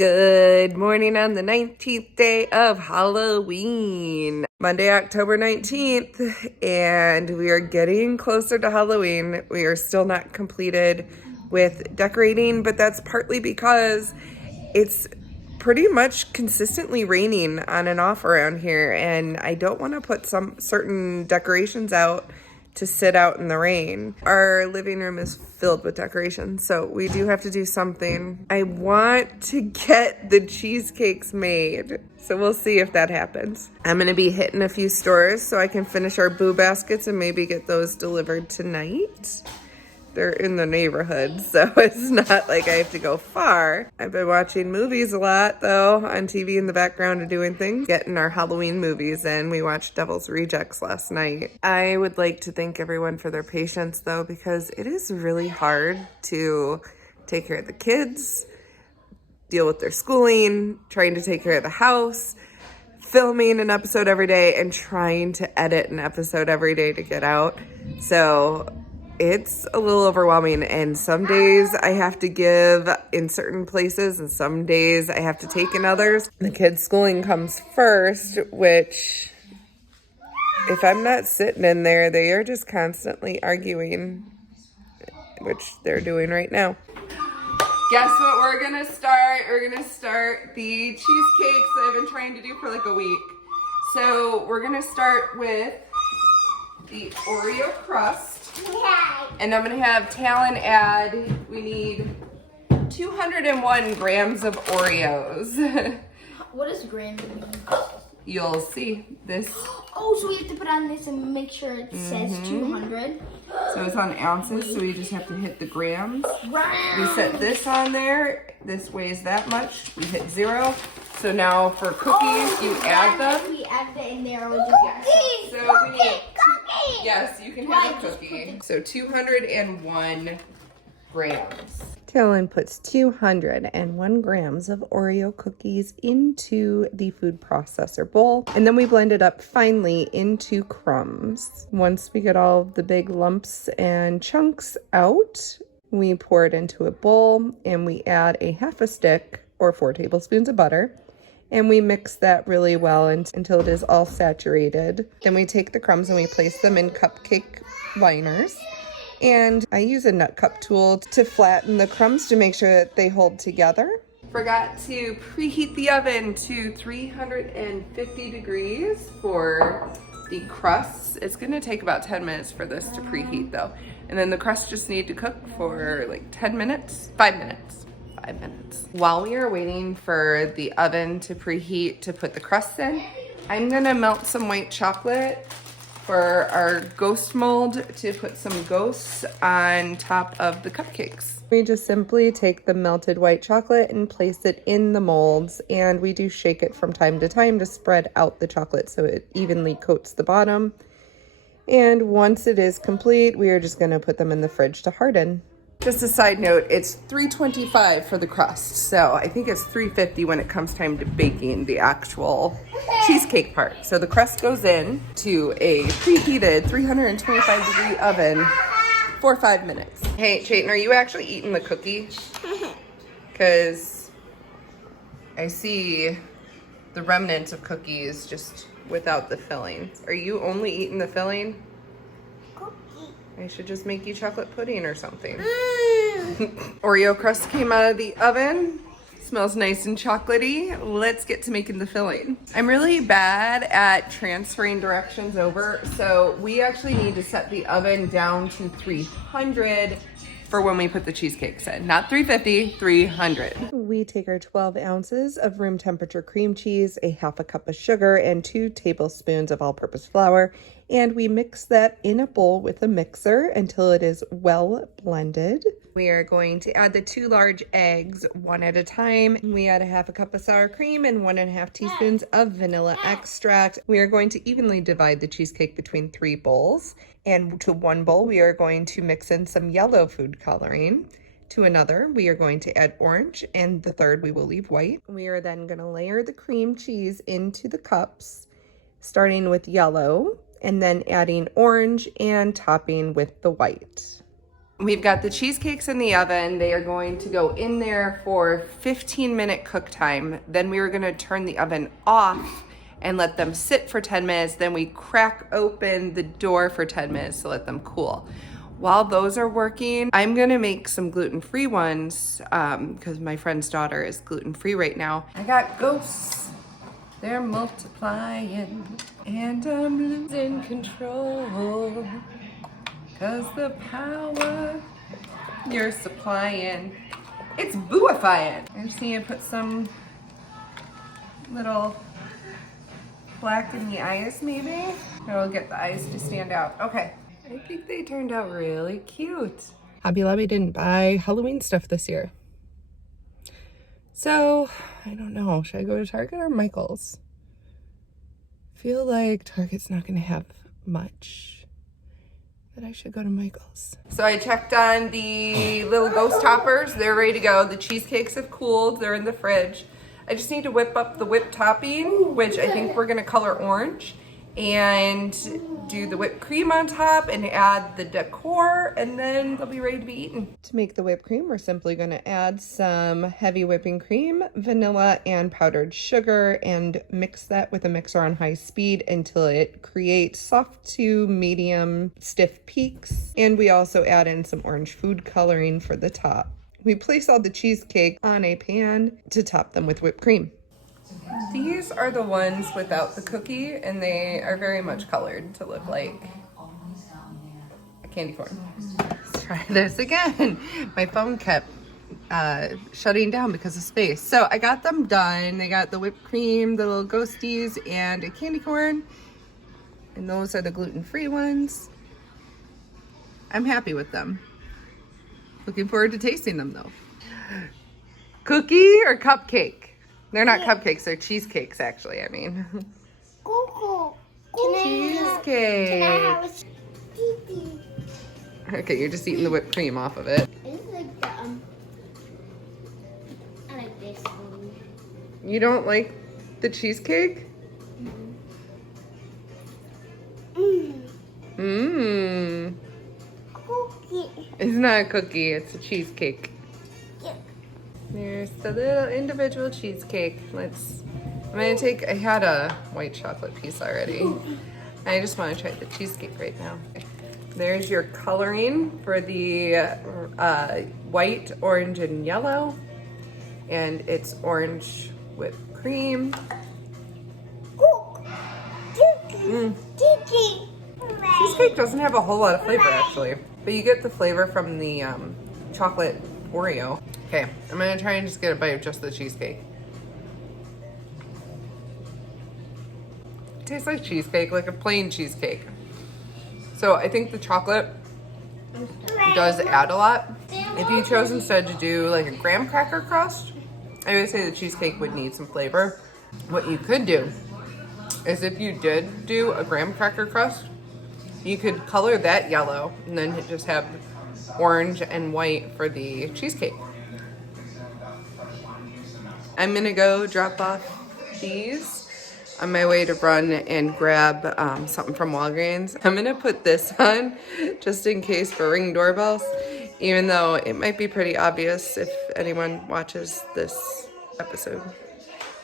Good morning on the 19th day of Halloween, Monday, October 19th, and we are getting closer to Halloween. We are still not completed with decorating, but that's partly because it's pretty much consistently raining on and off around here, and I don't want to put some certain decorations out to sit out in the rain. Our living room is filled with decorations, so we do have to do something. I want to get the cheesecakes made, so we'll see if that happens. I'm gonna be hitting a few stores so I can finish our boo baskets and maybe get those delivered tonight. They're in the neighborhood, so it's not like I have to go far. I've been watching movies a lot, though, on TV in the background and doing things. Getting our Halloween movies in. We watched Devil's Rejects last night. I would like to thank everyone for their patience, though, because it is really hard to take care of the kids, deal with their schooling, trying to take care of the house, filming an episode every day, and trying to edit an episode every day to get out. So it's a little overwhelming, and some days I have to give in certain places and some days I have to take in others. The kids' schooling comes first, which if I'm not sitting in there, they are just constantly arguing, which they're doing right now. Guess what we're gonna start? We're gonna start the cheesecakes that I've been trying to do for like a week. So we're gonna start with the Oreo crust. And I'm gonna have Talon add, we need 201 grams of Oreos. What does grams mean? You'll see this. Oh, so we have to put on this and make sure it says 200. So it's on ounces, so we just have to hit the grams. Right. We set this on there. This weighs that much. We hit 0. So now for cookies, you add them. We add it in there. We'll just So we need yes, you can have a cookie. So 201 grams. Talon puts 201 grams of Oreo cookies into the food processor bowl, and then we blend it up finely into crumbs. Once we get all of the big lumps and chunks out, we pour it into a bowl and we add a half a stick or 4 tablespoons of butter. And we mix that really well until it is all saturated. Then we take the crumbs and we place them in cupcake liners. And I use a nut cup tool to flatten the crumbs to make sure that they hold together. Forgot to preheat the oven to 350 degrees for the crusts. It's gonna take about 10 minutes for this to preheat though. And then the crusts just need to cook for like 10 minutes, 5 minutes. 5 minutes. While we are waiting for the oven to preheat to put the crusts in, I'm gonna melt some white chocolate for our ghost mold to put some ghosts on top of the cupcakes. We just simply take the melted white chocolate and place it in the molds, and we do shake it from time to time to spread out the chocolate so it evenly coats the bottom. And once it is complete, we are just gonna put them in the fridge to harden. Just a side note, it's 325 for the crust, so I think it's 350 when it comes time to baking the actual cheesecake part. So the crust goes in to a preheated 325 degree oven for 5 minutes. Hey, Chayton, are you actually eating the cookie? Because I see the remnants of cookies just without the filling. Are you only eating the filling? I should just make you chocolate pudding or something. Oreo crust came out of the oven. Smells nice and chocolatey. Let's get to making the filling. I'm really bad at transferring directions over, so we actually need to set the oven down to 300 for when we put the cheesecakes in. Not 350, 300. We take our 12 ounces of room temperature cream cheese, a half a cup of sugar, and 2 tablespoons of all-purpose flour, and we mix that in a bowl with a mixer until it is well blended. We are going to add the 2 large eggs one at a time. We add a half a cup of sour cream and 1.5 teaspoons of vanilla extract. We are going to evenly divide the cheesecake between 3 bowls. And to 1 bowl, we are going to mix in some yellow food coloring. To another, we are going to add orange, and the third we will leave white. We are then going to layer the cream cheese into the cups, starting with yellow, and then adding orange and topping with the white. We've got the cheesecakes in the oven. They are going to go in there for 15-minute cook time. Then we are gonna turn the oven off and let them sit for 10 minutes. Then we crack open the door for 10 minutes to let them cool. While those are working, I'm gonna make some gluten-free ones because my friend's daughter is gluten-free right now. I got ghosts, they're multiplying, and I'm losing control. Cause the power you're supplying, it's booifying. I'm just gonna put some little black in the eyes maybe. It'll get the eyes to stand out. Okay, I think they turned out really cute. Hobby Lobby didn't buy Halloween stuff this year. So, I don't know, should I go to Target or Michael's? I feel like Target's not gonna have much. But I should go to Michael's. So I checked on the little ghost toppers. They're ready to go. The cheesecakes have cooled. They're in the fridge. I just need to whip up the whipped topping, which I think we're gonna color orange, and do the whipped cream on top and add the decor, and then they'll be ready to be eaten. To make the whipped cream, we're simply gonna add some heavy whipping cream, vanilla, and powdered sugar, and mix that with a mixer on high speed until it creates soft to medium stiff peaks. And we also add in some orange food coloring for the top. We place all the cheesecake on a pan to top them with whipped cream. These are the ones without the cookie, and they are very much colored to look like a candy corn. Let's try this again. My phone kept shutting down because of space. So I got them done. They got the whipped cream, the little ghosties, and a candy corn. And those are the gluten-free ones. I'm happy with them. Looking forward to tasting them though. Cookie or cupcake? They're not cupcakes, they're cheesecakes actually, I mean. Cheesecake. Can I have a cheesecake? Okay, you're just eating the whipped cream off of it. I like the, I like this one. You don't like the cheesecake? Mmm. Cookie. It's not a cookie, it's a cheesecake. Yeah. There's the little individual cheesecake. I had a white chocolate piece already. I just want to try the cheesecake right now. There's your coloring for the white, orange, and yellow. And it's orange whipped cream. Cheesecake doesn't have a whole lot of flavor actually, but you get the flavor from the chocolate Oreo. Okay, I'm gonna try and just get a bite of just the cheesecake. It tastes like cheesecake, like a plain cheesecake. So I think the chocolate does add a lot. If you chose instead to do like a graham cracker crust, I would say the cheesecake would need some flavor. What you could do is if you did do a graham cracker crust, you could color that yellow and then just have orange and white for the cheesecake. I'm gonna go drop off these on my way to run and grab something from Walgreens. I'm gonna put this on just in case for Ring doorbells, even though it might be pretty obvious if anyone watches this episode,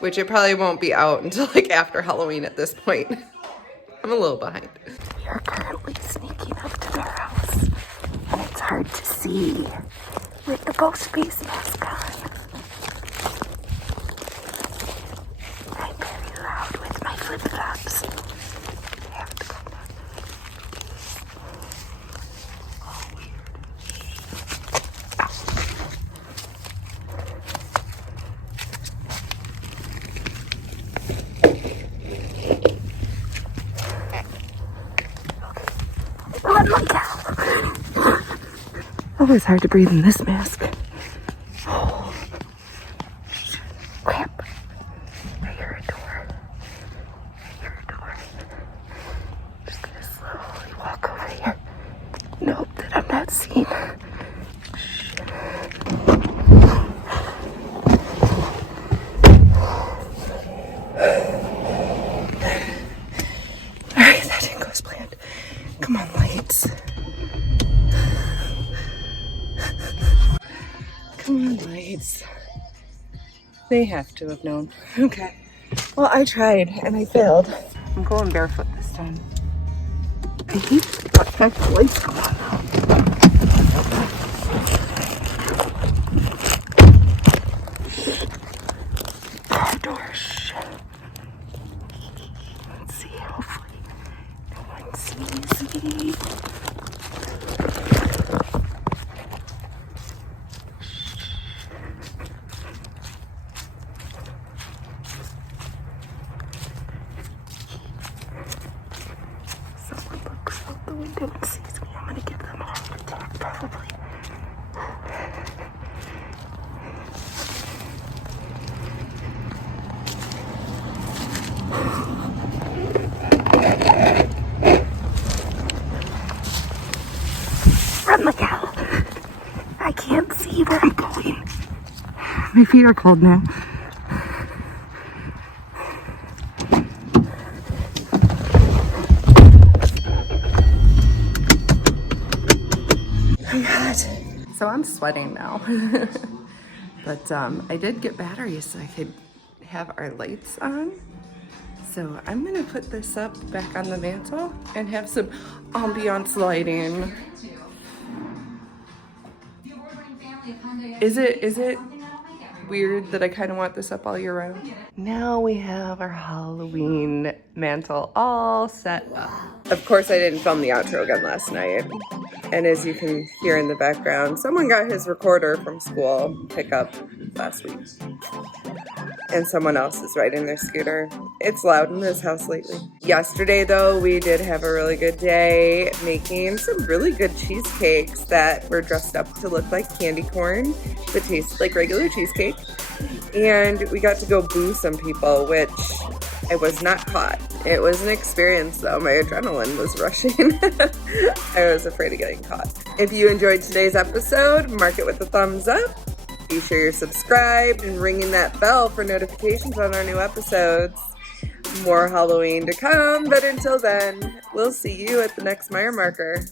which it probably won't be out until like after Halloween at this point. I'm a little behind. We are currently sneaking up to their house, and it's hard to see with the ghost face mask on. I'm very loud with my flip-flops. I have to kind of all weird. Oh, it's hard to breathe in this mask. Oh. Crap. I hear a door. Just gonna slowly walk over here. Nope, that I'm not seen. Alright, that didn't go as planned. Come on, lights. They have to have known. Okay. Well, I tried and I failed. I'm going barefoot this time. I hate the fact the lights go on now. Doors. Let's see, hopefully no one sees me. Someone looks out the window and sees me. I'm gonna give them a heart attack, probably. Run like hell. I can't see where I'm going. My feet are cold now. Oh my God. So I'm sweating now. But I did get batteries so I could have our lights on. So I'm gonna put this up back on the mantle and have some ambiance lighting. Is it weird that I kind of want this up all year round? Now we have our Halloween mantle all set up. Of course I didn't film the outro again last night. And as you can hear in the background, someone got his recorder from school pickup last week. And someone else is riding their scooter. It's loud in this house lately. Yesterday though, we did have a really good day making some really good cheesecakes that were dressed up to look like candy corn, but tasted like regular cheesecake. And we got to go boo some people, which I was not caught. It was an experience though. My adrenaline was rushing. I was afraid of getting caught. If you enjoyed today's episode, mark it with a thumbs up. Be sure you're subscribed and ringing that bell for notifications on our new episodes. More Halloween to come, but until then, we'll see you at the next Meyer marker.